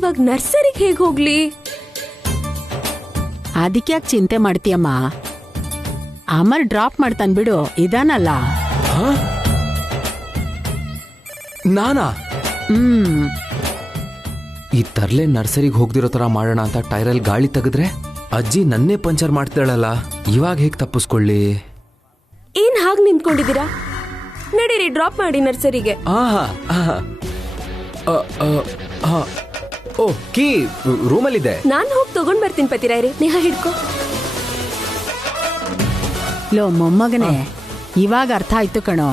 ಇವಾಗ ನರ್ಸರಿಗೆ ಹೇಗ್ ಹೋಗ್ಲಿ? ಅದಕ್ಕೆ ಯಾಕೆ ಚಿಂತೆ ಮಾಡ್ತೀಯಮ್ಮ, ಅಮರ್ ಡ್ರಾಪ್ ಮಾಡ್ತಾನ್ ಬಿಡು, ಇದಾನಲ್ಲ. ನಾನಾ? ಈ ತರ್ಲೆ ನರ್ಸರಿಗೆ ಹೋಗ್ದಿರೋ ತರ ಮಾಡೋಣ ಅಂತ ಟೈರಲ್ಲಿ ಗಾಳಿ ತೆಗೆದ್ರೆ ಅಜ್ಜಿ ನನ್ನೇ ಪಂಚರ್ ಮಾಡ್ತಾಳಲ್ಲ, ಇವಾಗ ಹೇಗ್ ತಪ್ಪಿಸ್ಕೊಳ್ಳಿ? ಏನ್ ಹಾಗೆ ನಿಂತ್ಕೊಂಡಿದ್ದೀರಾ? ನಡೀರಿ, ಡ್ರಾಪ್ ಮಾಡಿ ನರ್ಸರಿಗೆ. ಓ, ಕೀ ರೂಮಲ್ಲಿದೆ. ನಾನ್ ಹೋಗಿ ತಗೊಂಡ್ ಬರ್ತೀನಿ ಪತಿರಾಯ್ರೆ. ನೇಹಾ ಹಿಡ್ಕೋ. ಲೋ ಮೊಮ್ಮಗನೇ, ಇವಾಗ ಅರ್ಥ ಆಯ್ತು ಕಣೋ.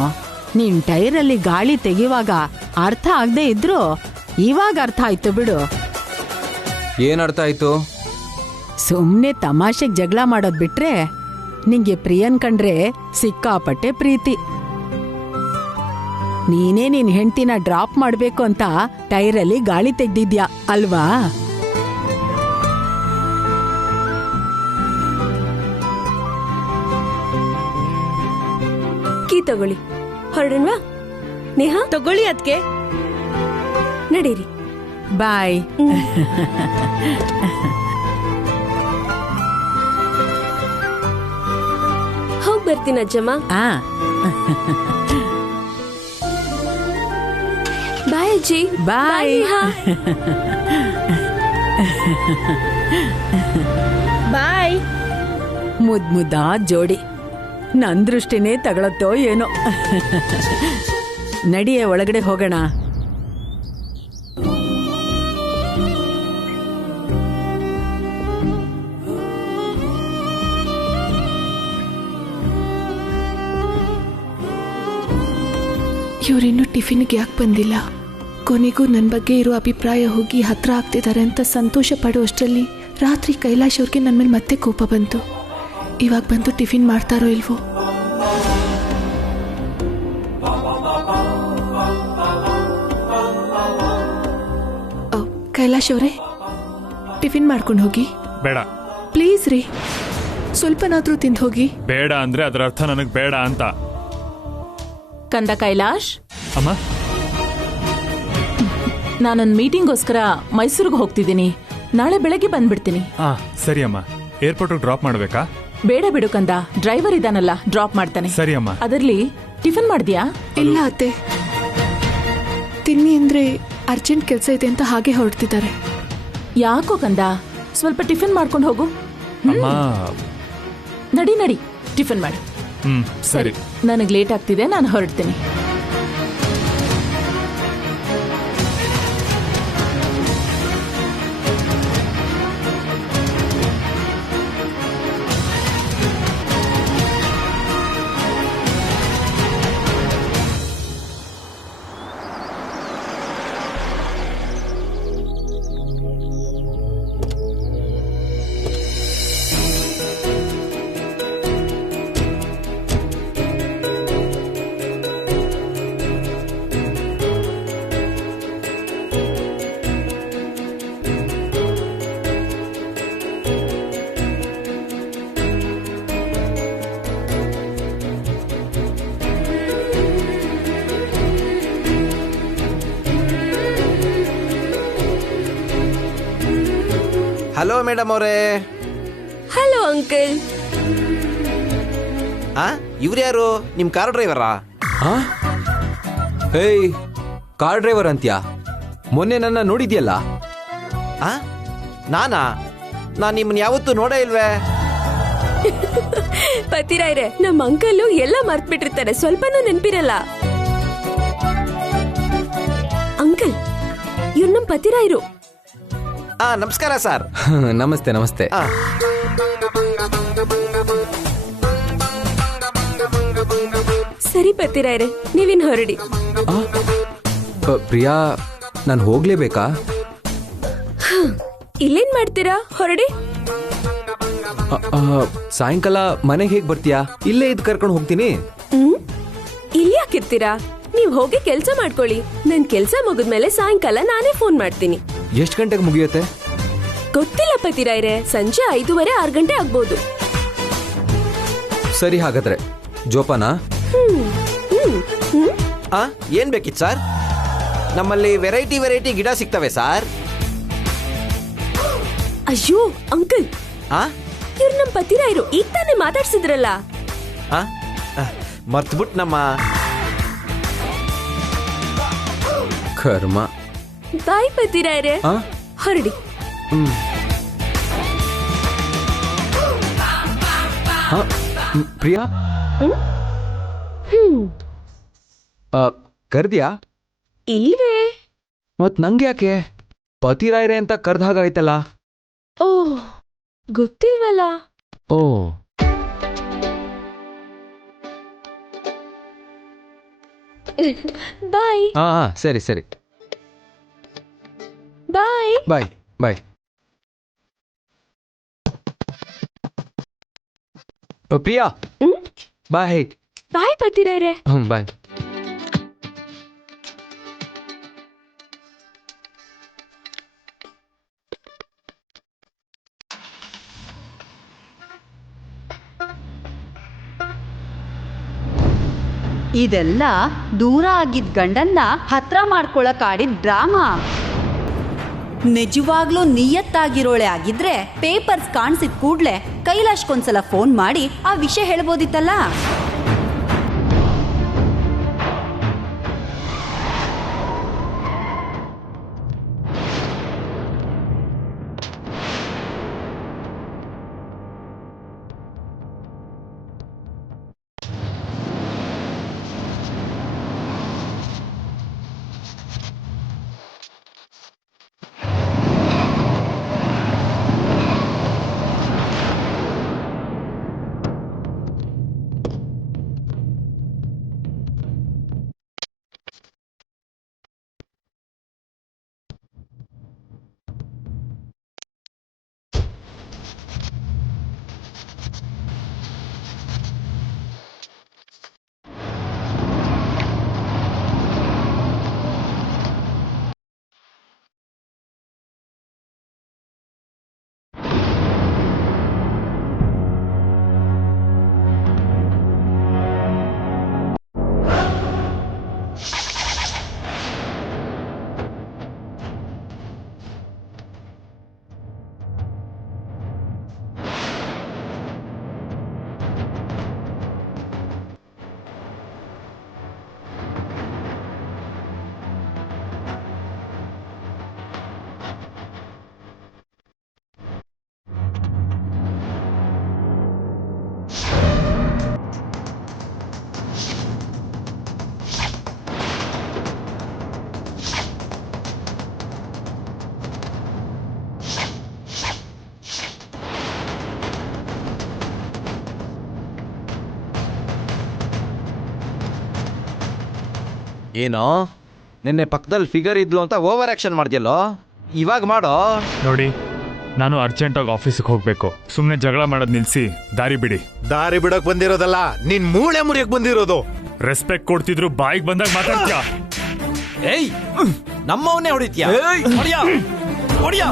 ನೀನ್ ಟೈರಲ್ಲಿ ಗಾಳಿ ತೆಗಿವಾಗ ಅರ್ಥ ಆಗದೆ ಇದ್ರು ಇವಾಗ ಅರ್ಥ ಆಯ್ತು ಬಿಡು. ಏನ್ ಅರ್ಥ ಆಯ್ತು? ಸುಮ್ನೆ ತಮಾಷೆಗ್ ಜಗಳ ಮಾಡೋದ್ ಬಿಟ್ರೆ ನಿಂಗೆ ಪ್ರಿಯನ್ ಕಂಡ್ರೆ ಸಿಕ್ಕಾಪಟ್ಟೆ ಪ್ರೀತಿ. ನೀನೇ ನಿನ್ ಹೆಂಡ್ತಿನ ಡ್ರಾಪ್ ಮಾಡ್ಬೇಕು ಅಂತ ಟೈರಲ್ಲಿ ಗಾಳಿ ತೆಗ್ದಿದ್ಯಾ ಅಲ್ವಾ? ಕೀ ತಗೊಳ್ಳಿ, ಹೊರಡಣ್ವಾ? ನೇಹಾ ತಗೊಳ್ಳಿ ಅದ್ಕೆ. ನಡೀರಿ. ಬಾಯ್. ಹೋಗ್ ಬರ್ತೀನಿ ಅಜ್ಜಮ್ಮ. ಬಾಯ್ ಅಜ್ಜಿ. ಬಾಯ್. ಬಾಯ್. ಮುದ್ದಾದ ಜೋಡಿ, ನನ್ ದೃಷ್ಟಿನೇ ತಗೊಳತ್ತೋ ಏನೋ. ನಡಿಯೇ ಒಳಗಡೆ ಹೋಗೋಣ. ಇವರಿನ್ನೂ ಟಿಫಿನ್ಗೆ ಯಾಕೆ ಬಂದಿಲ್ಲ? ಕೊನೆಗೂ ನನ್ನ ಬಗ್ಗೆ ಇರೋ ಅಭಿಪ್ರಾಯ ಹೋಗಿ ಹತ್ರ ಆಗ್ತಿದ್ದಾರೆ ಅಂತ ಸಂತೋಷ ಪಡುವಷ್ಟರಲ್ಲಿ ರಾತ್ರಿ ಕೈಲಾಶ್ ಅವ್ರಿಗೆ ನನ್ನ ಮೇಲೆ ಮತ್ತೆ ಕೋಪ ಬಂತು. ಇವಾಗ ಬಂದು ಟಿಫಿನ್ ಮಾಡ್ತಾರೋ ಇಲ್ವೋ? ಕೈಲಾಶ್ ಅವರೇ, ಟಿಫಿನ್ ಮಾಡ್ಕೊಂಡು ಹೋಗಿ. ಬೇಡ ಪ್ಲೀಸ್ ರೀ, ಸ್ವಲ್ಪನಾದ್ರೂ ತಿಂದು ಹೋಗಿ. ಬೇಡ ಅಂದ್ರೆ ಅದರ ಅರ್ಥ ನನಗೆ ಬೇಡ ಅಂತ. ಕಂದ ಕೈಲಾಶ್, ಅಮ್ಮ, ನಾನೊಂದು ಮೀಟಿಂಗ್ಗೋಸ್ಕರ ಮೈಸೂರಿಗೆ ಹೋಗ್ತಿದ್ದೀನಿ. ನಾಳೆ ಬೆಳಗ್ಗೆ ಬಂದ್ಬಿಡ್ತೀನಿ. ಸರಿ ಅಮ್ಮ. ಏರ್ಪೋರ್ಟ್ ಡ್ರಾಪ್ ಮಾಡ್ಬೇಕಾ? ಬೇಡ ಬಿಡು ಕಂದ, ಡ್ರೈವರ್ ಇದಾನಲ್ಲ, ಡ್ರಾಪ್ ಮಾಡ್ತಾನೆ. ಸರಿ ಅಮ್ಮ. ಅದರಲ್ಲಿ ಟಿಫಿನ್ ಮಾಡ್ದ್ಯಾ? ಇಲ್ಲ ಅತ್ತೆ, ತಿನ್ನಿ ಅಂದ್ರೆ ಅರ್ಜೆಂಟ್ ಕೆಲಸ ಇದೆ ಅಂತ ಹಾಗೆ ಹೊರಡ್ತಿದ್ದಾರೆ. ಯಾಕೋ ಕಂದ, ಸ್ವಲ್ಪ ಟಿಫಿನ್ ಮಾಡ್ಕೊಂಡು ಹೋಗು. ಅಮ್ಮ, ನಡಿ ನಡಿ, ಟಿಫಿನ್ ಮಾಡು. ಸರಿ. ನನಗೆ ಲೇಟ್ ಆಗ್ತಿದೆ, ನಾನು ಹೊರಡ್ತೀನಿ. ಹಲೋ ಮೇಡಮ್ ಅವರೇ. Hello uncle. ಇವ್ರು ಯಾರು? ನಿಮ್ ಕಾರ್ ಡ್ರೈವರಾ? ಏಯ್, ಕಾರ್ ಡ್ರೈವರ್ ಅಂತ್ಯಾ? ಮೊನ್ನೆ ನನ್ನ ನೋಡಿದ್ಯಲ್ಲ? ನಾನಾ? ನಾನ್ ನಿಮ್ಮನ್ನ ಯಾವತ್ತೂ ನೋಡೇ ಇಲ್ವೇ? ಪತಿರಾಯ್ರೆ, ನಮ್ಮ ಅಂಕಲ್ ಎಲ್ಲ ಮರ್ತ್ ಬಿಟ್ಟಿರ್ತಾರೆ, ಸ್ವಲ್ಪನೂ ನೆನ್ಪಿರಲ್ಲ. ಅಂಕಲ್, ಇವ್ರು ನಮ್ ಪತಿರಾಯ್ರು. ನಮಸ್ಕಾರ ಸರ್. ನಮಸ್ತೆ ನಮಸ್ತೆ. ಸರಿ ಪತಿರಾಯ್ರೆ, ನೀವಿನ್ ಹೊರಡಿ. ಪ್ರಿಯಾ, ನಾನು ಹೋಗ್ಲೇಬೇಕಾ? ಇಲ್ಲೇನ್ ಮಾಡ್ತೀರಾ? ಹೊರಡಿ. ಸಾಯಂಕಾಲ ಮನೆಗೆ ಹೇಗ್ ಬರ್ತೀಯಾ? ಇಲ್ಲೇ ಇದ್ ಕರ್ಕೊಂಡು ಹೋಗ್ತೀನಿ. ಇಲ್ಲಿ ಯಾಕಿರ್ತೀರಾ? ನೀವ್ ಹೋಗಿ ಕೆಲ್ಸ ಮಾಡ್ಕೊಳ್ಳಿ. ನನ್ ಕೆಲ್ಸ ಮುಗಿದ್ಮೇಲೆ ಸಾಯಂಕಾಲ ನಾನೇ ಫೋನ್ ಮಾಡ್ತೀನಿ. ಎಷ್ಟು ಗಂಟೆಗೆ ಮುಗಿಯುತ್ತೆ? ಗೊತ್ತಿಲ್ಲ ಪತಿರಾಯ್ರೆ, ಸಂಜೆ 5:30, 6 ಗಂಟೆ ಆಗ್ಬೋದು. ಸರಿ, ಹಾಗಾದ್ರೆ ಜೋಪಾನ. ಏನ್ ಬೇಕಿತ್ತು ಸರ್? ನಮ್ಮಲ್ಲಿ ವೆರೈಟಿ ಗಿಡ ಸಿಗ್ತವೆ ಸರ್. ಅಯ್ಯೋ ಅಂಕಲ್, ಆ ಇವ್ರು ನಮ್ ಪತಿರಾಯರು, ಈಗ ತಾನೇ ಮಾತಾಡ್ಸಿದ್ರಲ್ಲ. ಆ ಮರ್ತ್ಬಿಟ್ನಮ್ಮ. ಕರ್ಮ. ಬಾಯ್ ಪತಿರಾಯರೇ, ಆ? ಹೊರಡಿ. ಹ? ಪ್ರಿಯಾ ಕರ್ದ್ಯಾ? ಇಲ್ವೇ? ಮತ್ ನಂಗೆ ಯಾಕೆ ಪತಿರಾಯ್ರೆ ಅಂತ ಕರ್ದ ಹಾಗಾಯ್ತಲ್ಲ? ಓ, ಗೊತ್ತಿಲ್ವಲ್ಲ. ಓ, ಬಾಯ್ ಹಾ ಸರಿ ಸರಿ, ಬಾಯ್. ಬಾಯ್ ಬಾಯ್. ಪ್ರಿಯಾ ಬಾಯ್. ಬಾಯ್ ಪತಿರಾಯರೇ. ಬಾಯ್. ಇದೆಲ್ಲ ದೂರ ಆಗಿದ್ದ ಗಂಡನ್ನ ಹತ್ರ ಮಾಡ್ಕೊಳಕ್ಕಾಡಿದ ಡ್ರಾಮಾ. ನಿಜವಾಗ್ಲೂ ನಿಯತ್ತಾಗಿರೋಳೆ ಆಗಿದ್ರೆ ಪೇಪರ್ಸ್ ಕಾಣಿಸಿದ ಕೂಡ್ಲೆ ಕೈಲಾಶ್ಗೊಂದ್ಸಲ ಫೋನ್ ಮಾಡಿ ಆ ವಿಷಯ ಹೇಳ್ಬೋದಿತ್ತಲ್ಲ. ಏನೋ ನಿನ್ನೆ ಪಕ್ಕದಲ್ಲಿ ಫಿಗರ್ ಇದ್ಲು ಅಂತ ಓವರ್ ಆಕ್ಷನ್ ಮಾಡ್ದ್ಯಲ್ಲೋ, ಇವಾಗ ಮಾಡೋ. ನೋಡಿ, ನಾನು ಅರ್ಜೆಂಟಾಗಿ ಆಫೀಸಿಗೆ ಹೋಗ್ಬೇಕು. ಸುಮ್ಮನೆ ಜಗಳ ಮಾಡೋದು ನಿಲ್ಸಿ ದಾರಿ ಬಿಡಿ. ದಾರಿ ಬಿಡಕ್ ಬಂದಿರೋದಲ್ಲ, ನಿನ್ ಮೂಳೆ ಮುರಿಯಕ್ ಬಂದಿರೋದು. ರೆಸ್ಪೆಕ್ಟ್ ಕೊಡ್ತಿದ್ರು ಬಾಯಿಗೆ ಬಂದಾಗ ಮಾತಾಡ್ತೀಯ. ಏಯ್, ನಮ್ಮವನ್ನೇ ಹೊಡಿತ್ಯಾ? ಹೊಡಿಯಾ ಹೊಡಿಯಾ.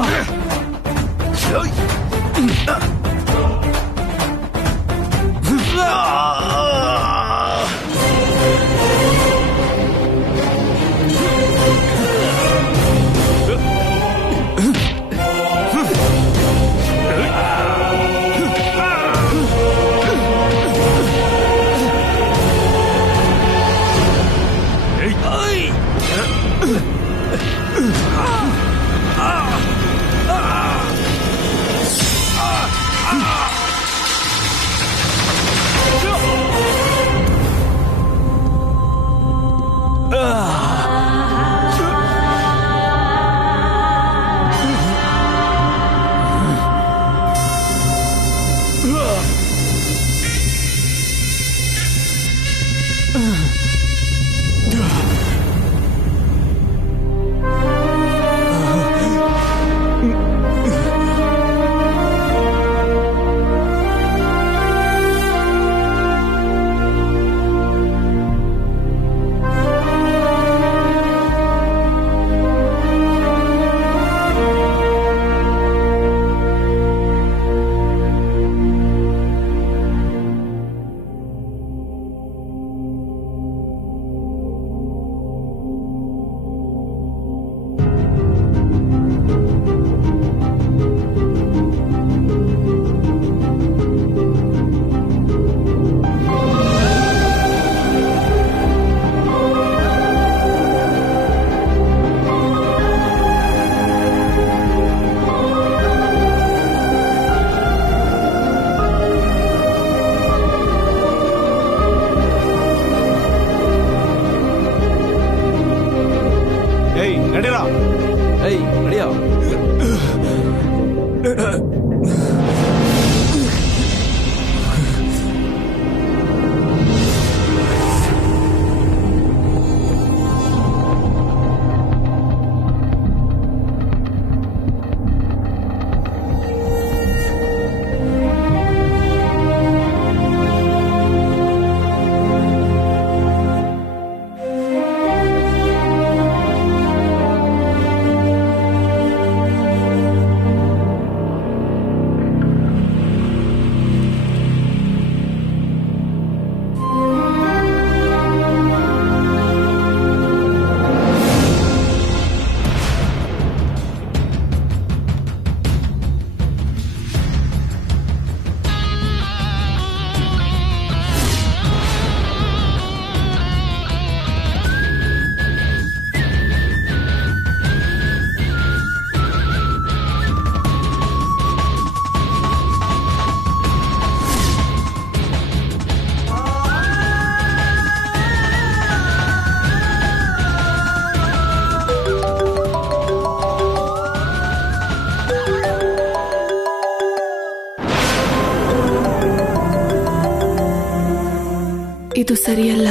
ಇದು ಸರಿಯಲ್ಲ.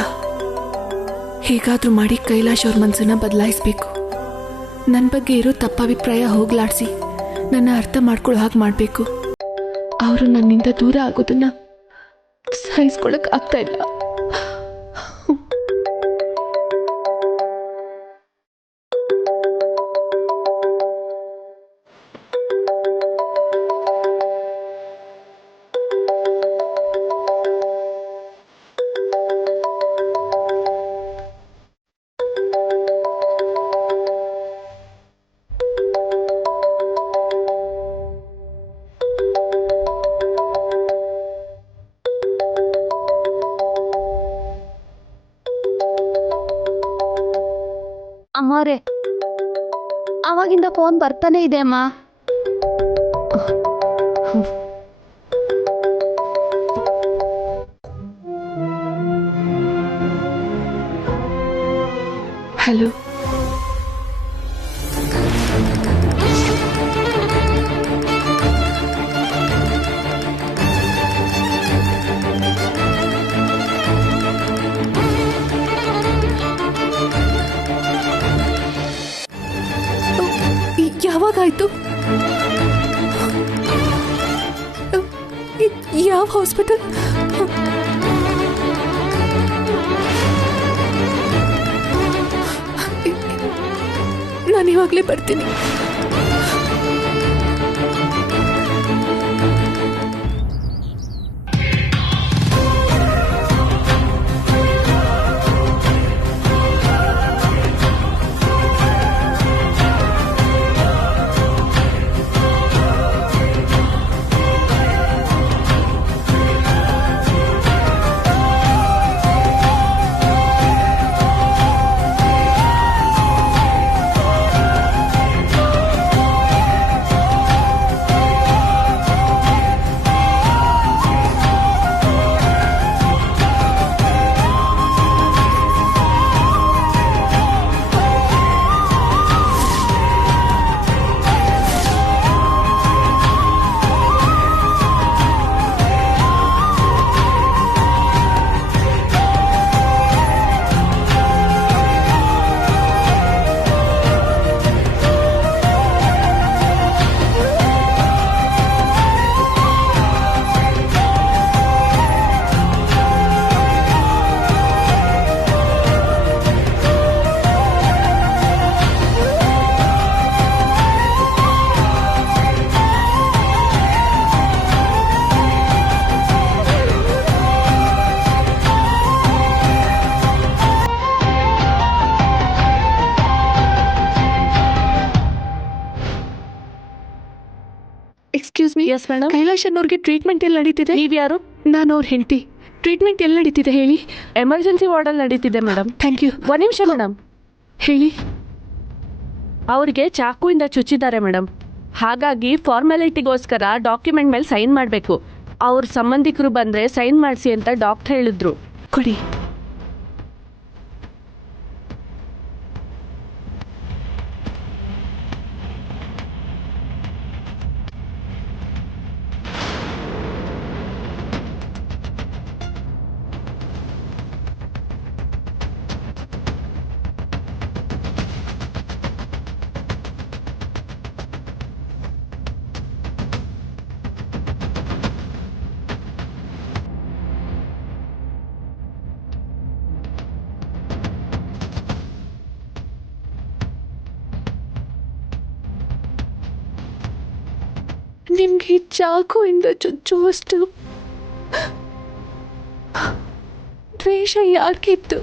ಹೇಗಾದ್ರೂ ಮಾಡಿ ಕೈಲಾಶ್ ಅವ್ರ ಮನಸ್ಸನ್ನ ಬದಲಾಯಿಸ್ಬೇಕು. ನನ್ನ ಬಗ್ಗೆ ಇರೋ ತಪ್ಪಾಭಿಪ್ರಾಯ ಹೋಗ್ಲಾಡಿಸಿ ನನ್ನ ಅರ್ಥ ಮಾಡ್ಕೊಳ್ಳೋ ಹಾಗೆ ಮಾಡಬೇಕು. ಅವರು ನನ್ನಿಂದ ದೂರ ಆಗೋದನ್ನ ಸಹಿಸ್ಕೊಳಕ್ ಆಗ್ತಾ ಇಲ್ಲ. ಅಮ್ಮವ್ರೆ, ಅವಾಗಿಂದ ಫೋನ್ ಬರ್ತಾನೆ ಇದೆ ಅಮ್ಮ. ಹಲೋ, ಯಾವಾಗಾಯ್ತು? ಯಾವ ಹಾಸ್ಪಿಟಲ್? ನಾನು ಇವಾಗಲೇ ಬರ್ತೀನಿ. Excuse me. Yes madam. Kailash ಅನ್ನೋರ್ಗೆ ಟ್ರೀಟ್ಮೆಂಟ್ ಎಲ್ಲಿ ನಡೀತಿದೆ? ನೀವ್ಯಾರು? ನಾನು ಅವ್ರ ಹೆಂಡತಿ. ಟ್ರೀಟ್ಮೆಂಟ್ ಎಲ್ಲಿ ನಡೀತಿದೆ ಹೇಳಿ? ಎಮರ್ಜೆನ್ಸಿ ವಾರ್ಡಲ್ಲಿ ನಡೀತಿದೆ ಮೇಡಮ್. Thank you. ಒಂದು ನಿಮಿಷ ಮೇಡಮ್. ಹೇಳಿ. ಅವ್ರಿಗೆ ಚಾಕುವಿಂದ ಚುಚ್ಚಿದ್ದಾರೆ ಮೇಡಮ್. ಹಾಗಾಗಿ ಫಾರ್ಮ್ಯಾಲಿಟಿಗೋಸ್ಕರ ಡಾಕ್ಯುಮೆಂಟ್ ಮೇಲೆ ಸೈನ್ ಮಾಡಬೇಕು. ಅವ್ರ ಸಂಬಂಧಿಕರು ಬಂದರೆ ಸೈನ್ ಮಾಡಿಸಿ ಅಂತ ಡಾಕ್ಟರ್ ಹೇಳಿದ್ರು. ಕೊಡಿ. ನಿಮ್ಗೆ ಚಾಕುವಿಂದ ಚುಚ್ಚುವಷ್ಟು ದ್ವೇಷ ಯಾಕಿತ್ತು?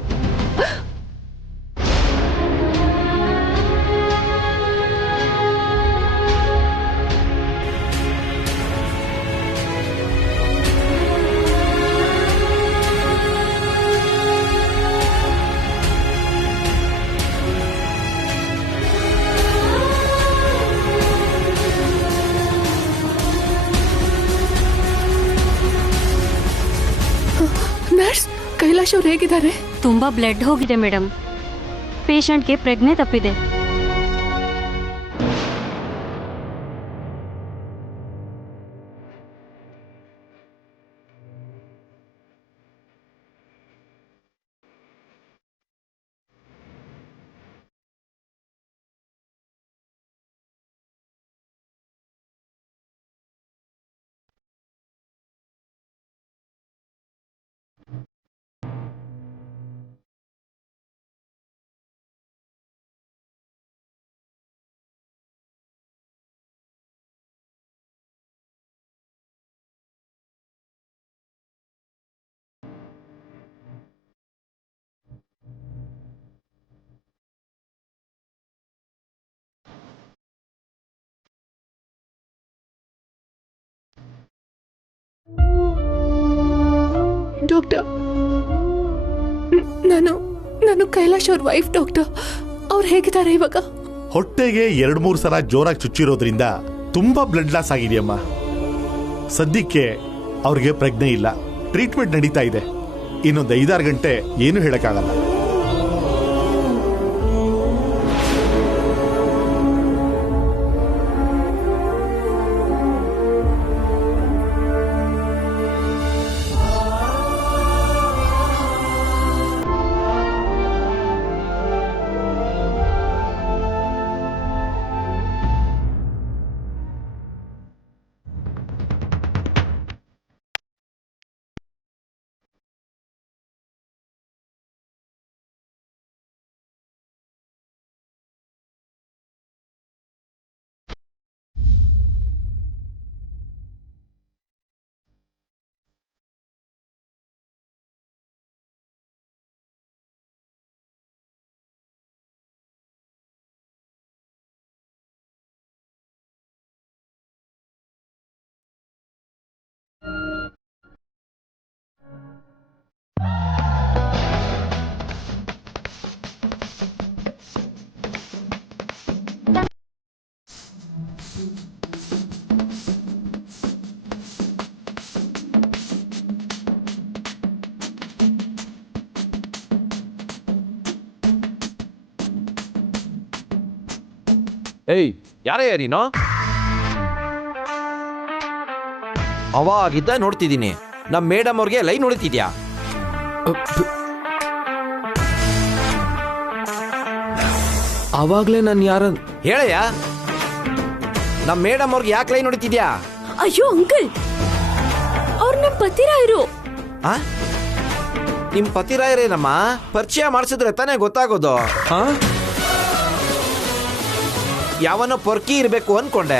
ನರ್ಸ್, ಕೈಲಾಶ್ ಅವ್ರು ಹೇಗಿದ್ದಾರೆ? ತುಂಬ ಬ್ಲಡ್ ಹೋಗಿದೆ ಮೇಡಮ್. ಪೇಷಂಟ್ಗೆ ಪ್ರಜ್ಞೆ ತಪ್ಪಿದೆ. ಡಾಕ್ಟರ್. ನಾನು ಕೈಲಾಶ್ ಅವ್ರ ವೈಫ್ ಡಾಕ್ಟರ್. ಅವ್ರು ಹೇಗಿದ್ದಾರೆ ಇವಾಗ? ಹೊಟ್ಟೆಗೆ 2-3 ಸಲ ಜೋರಾಗಿ ಚುಚ್ಚಿರೋದ್ರಿಂದ ತುಂಬಾ ಬ್ಲಡ್ ಲಾಸ್ ಆಗಿದೆಯಮ್ಮ. ಸದ್ಯಕ್ಕೆ ಅವ್ರಿಗೆ ಪ್ರಜ್ಞೆ ಇಲ್ಲ. ಟ್ರೀಟ್ಮೆಂಟ್ ನಡೀತಾ ಇದೆ. ಇನ್ನೊಂದು 5-6 ಗಂಟೆ ಏನು ಹೇಳಕ್ಕಾಗಲ್ಲ. ಏಯ್, ಯಾರೇ ನೀನು? ಅವಾಗಿದ್ದ ನೋಡ್ತಿದ್ದೀನಿ. ನಮ್ಮ ಮೇಡಮ್ ಅವ್ರಿಗೆ ಲೈನ್ ಹೊಡಿತಿದ್ಯಾ? ಅವಾಗ್ಲೇ ನಾನು ಯಾರ ಹೇಳಯ್ಯ, ನಮ್ಮ ಮೇಡಮ್ ಅವ್ರಿಗೆ ಯಾಕೆ ಲೈನ್ ಹೊಡಿತಿದ್ಯಾ? ಅಯ್ಯೋ ಅಂಕಲ್, ಅವ್ರು ನಮ್ಮ ಪತಿರಾಯರು. ಆ? ನಿಮ್ ಪತಿರಾಯರೇನಮ್ಮ? ಪರಿಚಯ ಮಾಡಿಸಿದ್ರೆ ತಾನೇ ಗೊತ್ತಾಗೋದು. ಯಾವನೋ ಪೊರ್ಕಿ ಇರ್ಬೇಕು ಅನ್ಕೊಂಡೆ.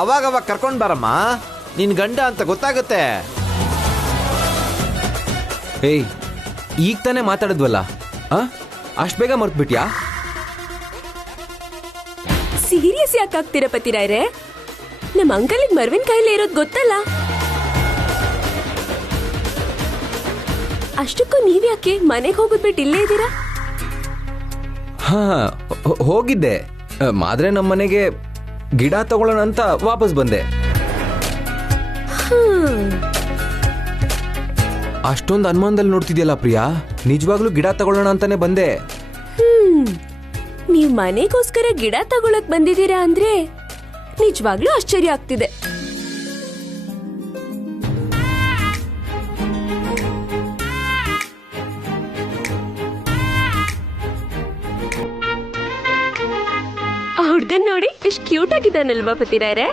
ಅವಾಗ ಕರ್ಕೊಂಡ್ ಬಾರಮ್ಮ, ನಿನ್ ಗಂಡ ಅಂತ ಗೊತ್ತಾಗುತ್ತೆ. ಏಯ್, ಈಗ ತಾನೇ ಮಾತಾಡಿದ್ವಲ್ಲ, ಅಷ್ಟು ಬೇಗ ಮರ್ತ್ಬಿಟ್ಯಾ? ಸೀರಿಯಸ್ ಯಾಕಾಗ್ತೀರಾ ಪತಿರಾಯ್ರೆ? ನಮ್ಮ ಅಂಕಲಿಗೆ ಮರ್ವಿನ್ ಕಾಯಿಲೆ ಇರೋದು ಗೊತ್ತಲ್ಲ. ಅಷ್ಟಕ್ಕೂ ನೀವ್ಯಾಕೆ ಮನೆಗೆ ಹೋಗೋದ್ಬಿಟ್ಟು ಇಲ್ಲೇ ಇದ್ದೀರಾ? ಹಾ, ಹೋಗಿದ್ದೆ. ಆದ್ರೆ ನಮ್ಮ ಮನೆಗೆ ಗಿಡ ತಗೊಳ್ಳೋಣ ಅಂತ ವಾಪಸ್ ಬಂದೆ. ಅಷ್ಟೊಂದು ಅನುಮಾನದಲ್ಲಿ ನೋಡ್ತಿದ್ಯಲ್ಲ ಪ್ರಿಯಾ, ನಿಜವಾಗ್ಲೂ ಗಿಡ ತಗೊಳ್ಳೋಣ ಅಂತಾನೆ ಬಂದೆ. ನೀವ್ ಮನೆಗೋಸ್ಕರ ಗಿಡ ತಗೊಳಕ್ ಬಂದಿದ್ದೀರಾ ಅಂದ್ರೆ ನಿಜವಾಗ್ಲೂ ಆಶ್ಚರ್ಯ ಆಗ್ತಿದೆ. ಆ ಹುಡ್ಗನ್ ನೋಡಿ ಎಷ್ಟು ಕ್ಯೂಟ್ ಆಗಿದ್ದಾನಲ್ವಾ ಪತಿರಾಯ್ರೆ?